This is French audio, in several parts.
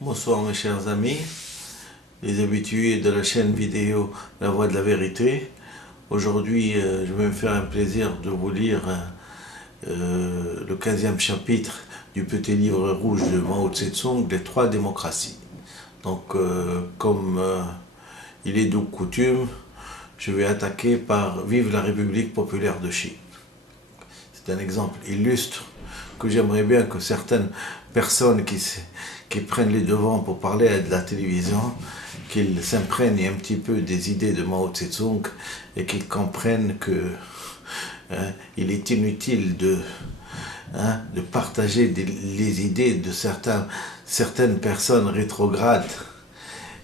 Bonsoir mes chers amis, les habitués de la chaîne vidéo La Voix de la Vérité. Aujourd'hui, je vais me faire un plaisir de vous lire le 15e chapitre du petit livre rouge de Mao Tse-tung, Les trois démocraties. Donc, comme il est de coutume, je vais attaquer par Vive la République populaire de Chine. C'est un exemple illustre que j'aimerais bien que certaines personnes qui prennent les devants pour parler à de la télévision, qu'ils s'imprègnent un petit peu des idées de Mao Tse-tung et qu'ils comprennent que il est inutile de partager les idées de certaines personnes rétrogrades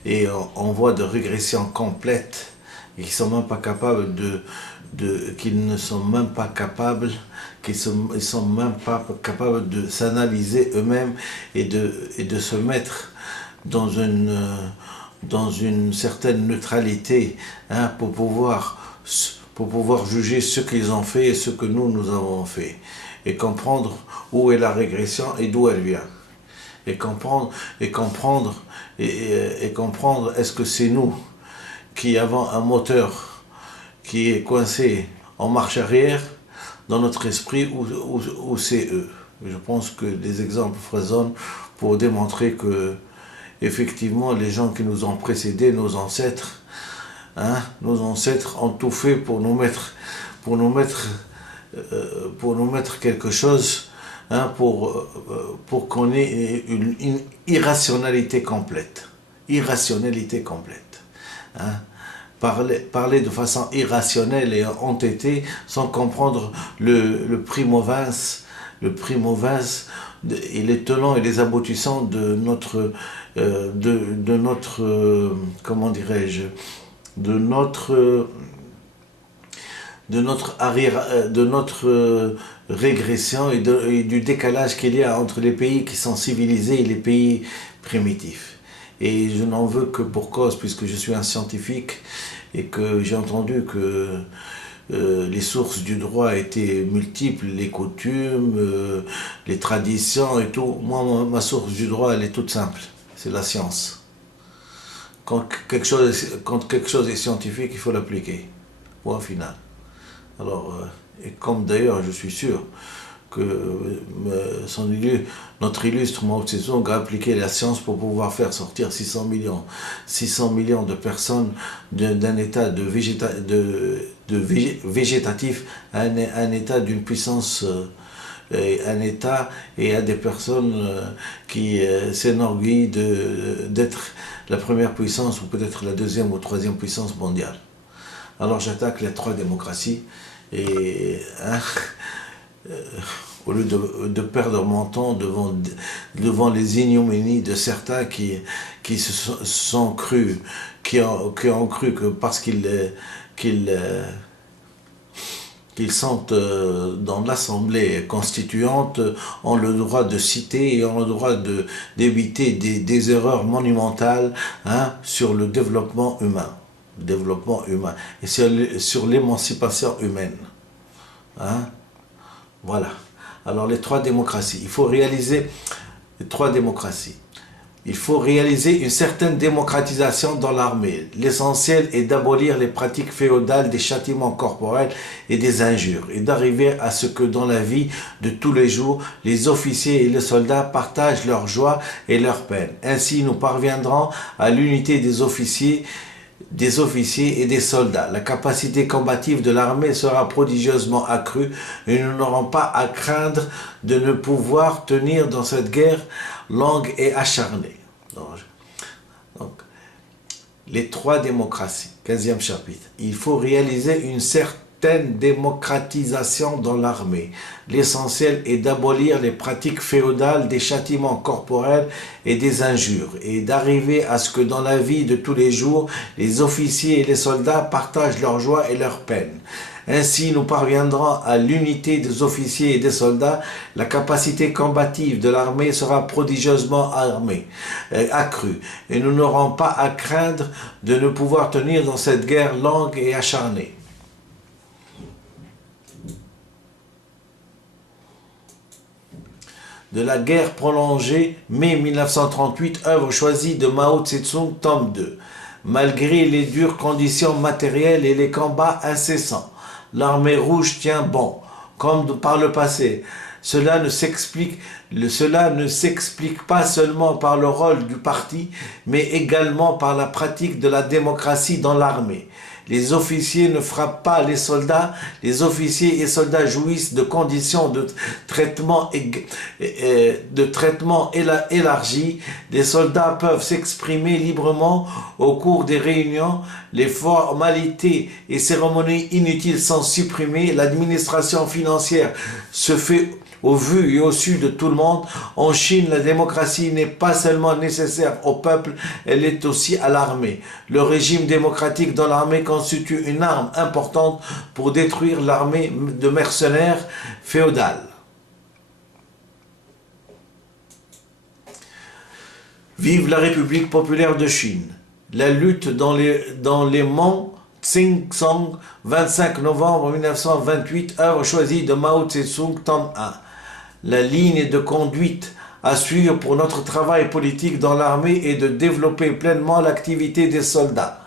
et en voie de régression complète et qui sont même pas capables qu'ils ne sont même pas capables, ils sont même pas capables de s'analyser eux-mêmes et de se mettre dans une certaine neutralité pour pouvoir juger ce qu'ils ont fait et ce que nous avons fait et comprendre où est la régression et d'où elle vient et comprendre est-ce que c'est nous qui avons un moteur qui est coincé en marche arrière dans notre esprit ou c'est eux. Je pense que des exemples foisonnent pour démontrer que effectivement les gens qui nous ont précédés, nos ancêtres ont tout fait pour nous mettre quelque chose pour qu'on ait une irrationalité complète. Parler de façon irrationnelle et entêtée sans comprendre le primo-vins et les tenants et les aboutissants de notre comment dirais-je, de notre régression et du décalage qu'il y a entre les pays qui sont civilisés et les pays primitifs. Et je n'en veux que pour cause, puisque je suis un scientifique et que j'ai entendu que les sources du droit étaient multiples, les coutumes, les traditions et tout. Moi, ma source du droit, elle est toute simple, c'est la science. Quand quelque chose est scientifique, il faut l'appliquer. Point final. Alors, et comme d'ailleurs, je suis sûr que notre illustre Mao Tse-tung a appliqué la science pour pouvoir faire sortir 600 millions de personnes d'un état végétatif à un état d'une puissance, un état et à des personnes qui s'enorgueillent d'être la première puissance ou peut-être la deuxième ou troisième puissance mondiale. Alors j'attaque les trois démocraties et au lieu de perdre mon temps devant les ignominies de certains qui ont cru que parce qu'ils sont dans l'Assemblée constituante, ont le droit de citer et ont le droit d'éviter des erreurs monumentales sur le développement humain et sur l'émancipation humaine. Voilà. Alors les trois démocraties, il faut réaliser les trois démocraties. Il faut réaliser une certaine démocratisation dans l'armée. L'essentiel est d'abolir les pratiques féodales des châtiments corporels et des injures et d'arriver à ce que dans la vie de tous les jours, les officiers et les soldats partagent leur joie et leur peine. Ainsi, nous parviendrons à l'unité des officiers et des soldats. La capacité combative de l'armée sera prodigieusement accrue et nous n'aurons pas à craindre de ne pouvoir tenir dans cette guerre longue et acharnée. Donc, les trois démocraties, 15e chapitre. Il faut réaliser une certaine démocratisation dans l'armée. L'essentiel est d'abolir les pratiques féodales des châtiments corporels et des injures et d'arriver à ce que dans la vie de tous les jours, les officiers et les soldats partagent leur joie et leur peine. Ainsi, nous parviendrons à l'unité des officiers et des soldats. La capacité combative de l'armée sera prodigieusement accrue et nous n'aurons pas à craindre de ne pouvoir tenir dans cette guerre longue et acharnée. de la guerre prolongée, mai 1938, œuvre choisie de Mao Tse-tung, tome 2. Malgré les dures conditions matérielles et les combats incessants, l'armée rouge tient bon, comme par le passé. Cela ne s'explique pas seulement par le rôle du parti, mais également par la pratique de la démocratie dans l'armée. Les officiers ne frappent pas les soldats, les officiers et soldats jouissent de conditions de traitement élargies, les soldats peuvent s'exprimer librement au cours des réunions, les formalités et cérémonies inutiles sont supprimées, l'administration financière se fait au vu et au su de tout le monde. En Chine, la démocratie n'est pas seulement nécessaire au peuple, elle est aussi à l'armée. Le régime démocratique dans l'armée constitue une arme importante pour détruire l'armée de mercenaires féodales. Vive la République populaire de Chine. La lutte dans les monts Tsingtong, 25 novembre 1928, œuvre choisie de Mao Tse-tung, tome 1. La ligne de conduite à suivre pour notre travail politique dans l'armée est de développer pleinement l'activité des soldats,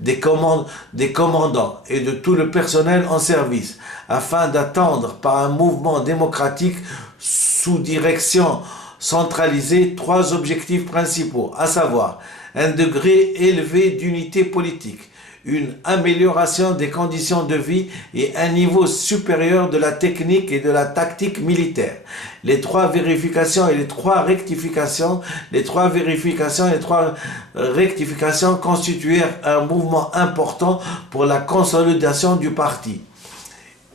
des commandants et de tout le personnel en service, afin d'atteindre par un mouvement démocratique sous direction centralisée 3 objectifs principaux, à savoir un degré élevé d'unité politique, une amélioration des conditions de vie et un niveau supérieur de la technique et de la tactique militaire. Les 3 vérifications et les 3 rectifications, constituèrent un mouvement important pour la consolidation du parti.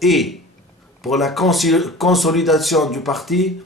Et pour la consolidation du parti,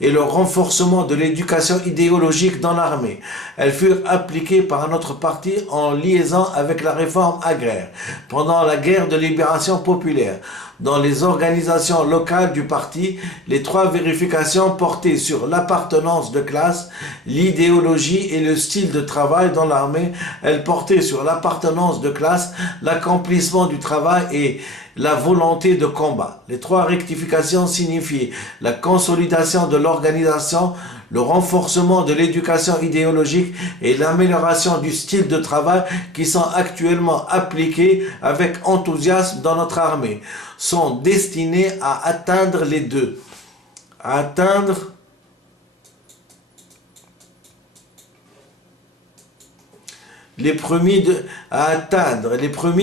et le renforcement de l'éducation idéologique dans l'armée. Elles furent appliquées par notre parti en liaison avec la réforme agraire. Pendant la guerre de libération populaire, dans les organisations locales du parti, les 3 vérifications portaient sur l'appartenance de classe, l'idéologie et le style de travail dans l'armée. Elles portaient sur l'appartenance de classe, l'accomplissement du travail et la volonté de combat. Les 3 rectifications signifiaient la consolidation de l'organisation, le renforcement de l'éducation idéologique et l'amélioration du style de travail qui sont actuellement appliqués avec enthousiasme dans notre armée, sont destinés à atteindre les deux. Les premiers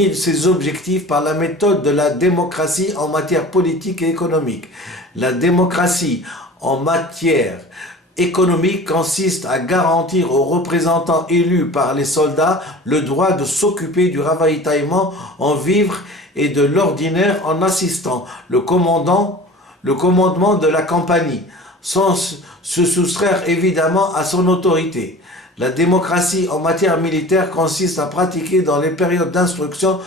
de ces objectifs par la méthode de la démocratie en matière politique et économique. La démocratie en matière économique consiste à garantir aux représentants élus par les soldats le droit de s'occuper du ravitaillement en vivres et de l'ordinaire en assistant le commandement de la compagnie, sans se soustraire évidemment à son autorité. La démocratie en matière militaire consiste à pratiquer dans les périodes d'instruction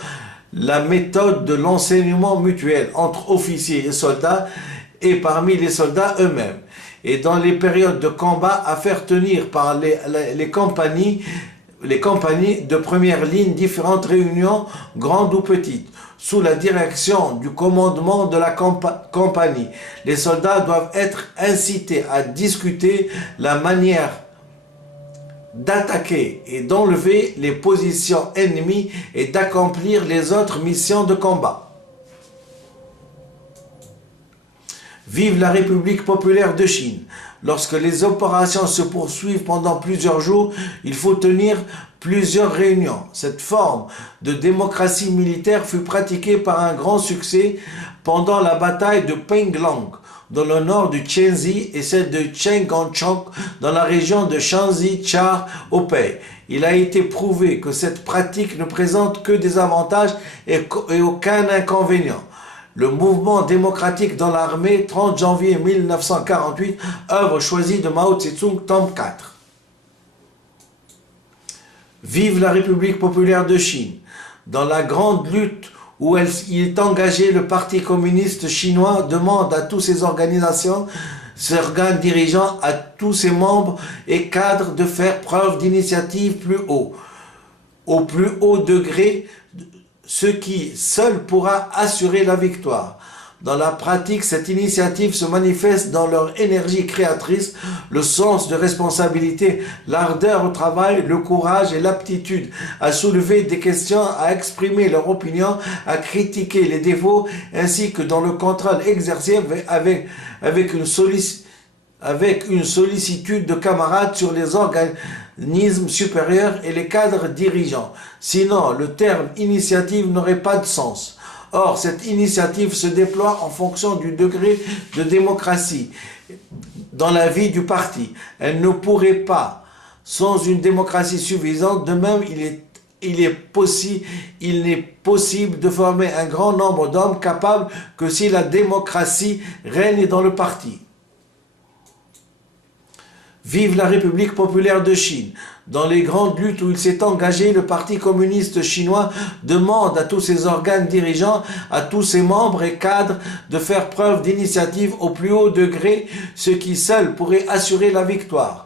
la méthode de l'enseignement mutuel entre officiers et soldats et parmi les soldats eux-mêmes. Et dans les périodes de combat à faire tenir par les compagnies de première ligne différentes réunions, grandes ou petites, sous la direction du commandement de la compagnie. Les soldats doivent être incités à discuter la manière d'attaquer et d'enlever les positions ennemies et d'accomplir les autres missions de combat. Vive la République populaire de Chine. Lorsque les opérations se poursuivent pendant plusieurs jours, il faut tenir plusieurs réunions. Cette forme de démocratie militaire fut pratiquée par un grand succès pendant la bataille de Penglang dans le nord du Tianzi et celle de Chenggongchong dans la région de Shanxi-Cha-Hopei. Il a été prouvé que cette pratique ne présente que des avantages et aucun inconvénient. Le mouvement démocratique dans l'armée, 30 janvier 1948, œuvre choisie de Mao Tse-tung, tome 4. Vive la République populaire de Chine. Dans la grande lutte où il est engagé, le Parti communiste chinois demande à toutes ses organisations, ses organes dirigeants, à tous ses membres et cadres de faire preuve d'initiative au plus haut degré, ce qui seul pourra assurer la victoire. Dans la pratique, cette initiative se manifeste dans leur énergie créatrice, le sens de responsabilité, l'ardeur au travail, le courage et l'aptitude à soulever des questions, à exprimer leur opinion, à critiquer les défauts, ainsi que dans le contrôle exercé avec une sollicitude de camarades sur les organismes supérieurs et les cadres dirigeants. Sinon, le terme initiative n'aurait pas de sens. Or, cette initiative se déploie en fonction du degré de démocratie dans la vie du parti. Elle ne pourrait pas, sans une démocratie suffisante. De même, il n'est possible de former un grand nombre d'hommes capables que si la démocratie règne dans le parti. Vive la République populaire de Chine. Dans les grandes luttes où il s'est engagé, le Parti communiste chinois demande à tous ses organes dirigeants, à tous ses membres et cadres de faire preuve d'initiative au plus haut degré, ce qui seul pourrait assurer la victoire.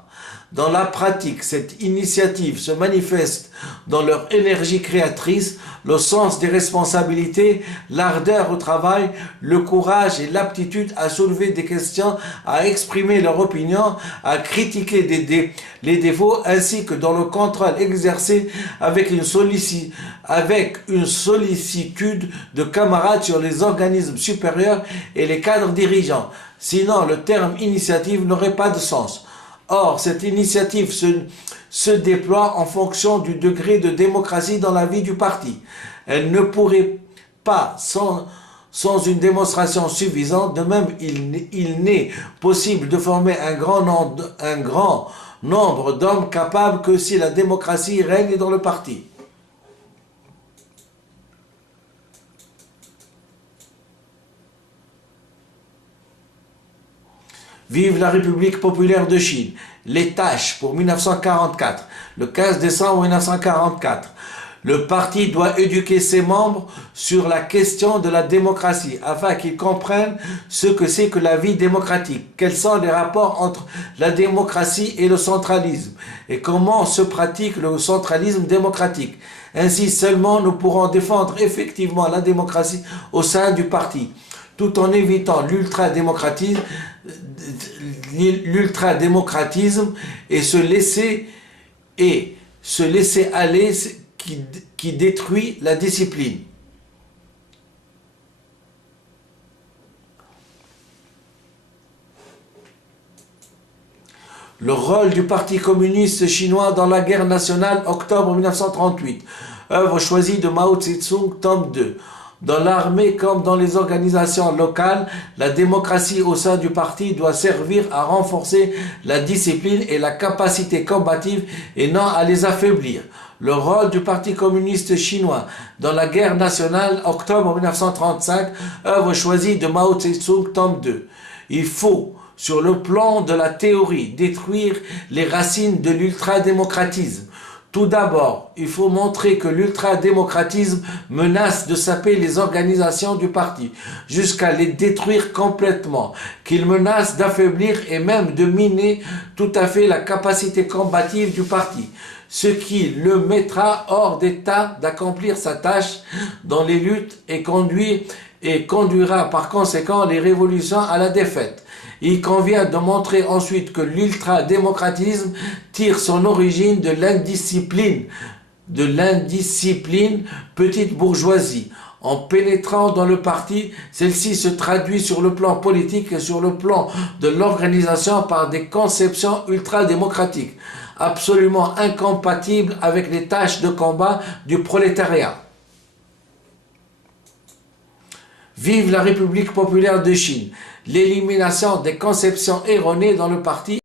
Dans la pratique, cette initiative se manifeste dans leur énergie créatrice, le sens des responsabilités, l'ardeur au travail, le courage et l'aptitude à soulever des questions, à exprimer leur opinion, à critiquer les défauts, ainsi que dans le contrôle exercé avec une sollicitude de camarades sur les organismes supérieurs et les cadres dirigeants. Sinon, le terme initiative n'aurait pas de sens. Or, cette initiative se déploie en fonction du degré de démocratie dans la vie du parti. Elle ne pourrait pas, sans une démonstration suffisante. De même, il n'est possible de former un grand nombre d'hommes capables que si la démocratie règne dans le parti. Vive la République populaire de Chine. Les tâches pour 1944. Le 15 décembre 1944. Le parti doit éduquer ses membres sur la question de la démocratie afin qu'ils comprennent ce que c'est que la vie démocratique, quels sont les rapports entre la démocratie et le centralisme et comment se pratique le centralisme démocratique. Ainsi seulement nous pourrons défendre effectivement la démocratie au sein du parti, tout en évitant l'ultradémocratisme et se laisser aller qui détruit la discipline. Le rôle du Parti communiste chinois dans la guerre nationale, octobre 1938. Œuvre choisie de Mao Tse-tung, tome 2. Dans l'armée comme dans les organisations locales, la démocratie au sein du parti doit servir à renforcer la discipline et la capacité combative et non à les affaiblir. Le rôle du Parti communiste chinois dans la guerre nationale, octobre 1935, œuvre choisie de Mao Tse-tung, tome 2. Il faut, sur le plan de la théorie, détruire les racines de l'ultradémocratisme. Tout d'abord, il faut montrer que l'ultradémocratisme menace de saper les organisations du parti, jusqu'à les détruire complètement, qu'il menace d'affaiblir et même de miner tout à fait la capacité combative du parti, ce qui le mettra hors d'état d'accomplir sa tâche dans les luttes et conduira par conséquent les révolutions à la défaite. Il convient de montrer ensuite que l'ultradémocratisme tire son origine de l'indiscipline petite bourgeoisie. En pénétrant dans le parti, celle-ci se traduit sur le plan politique et sur le plan de l'organisation par des conceptions ultradémocratiques, absolument incompatibles avec les tâches de combat du prolétariat. Vive la République populaire de Chine. L'élimination des conceptions erronées dans le parti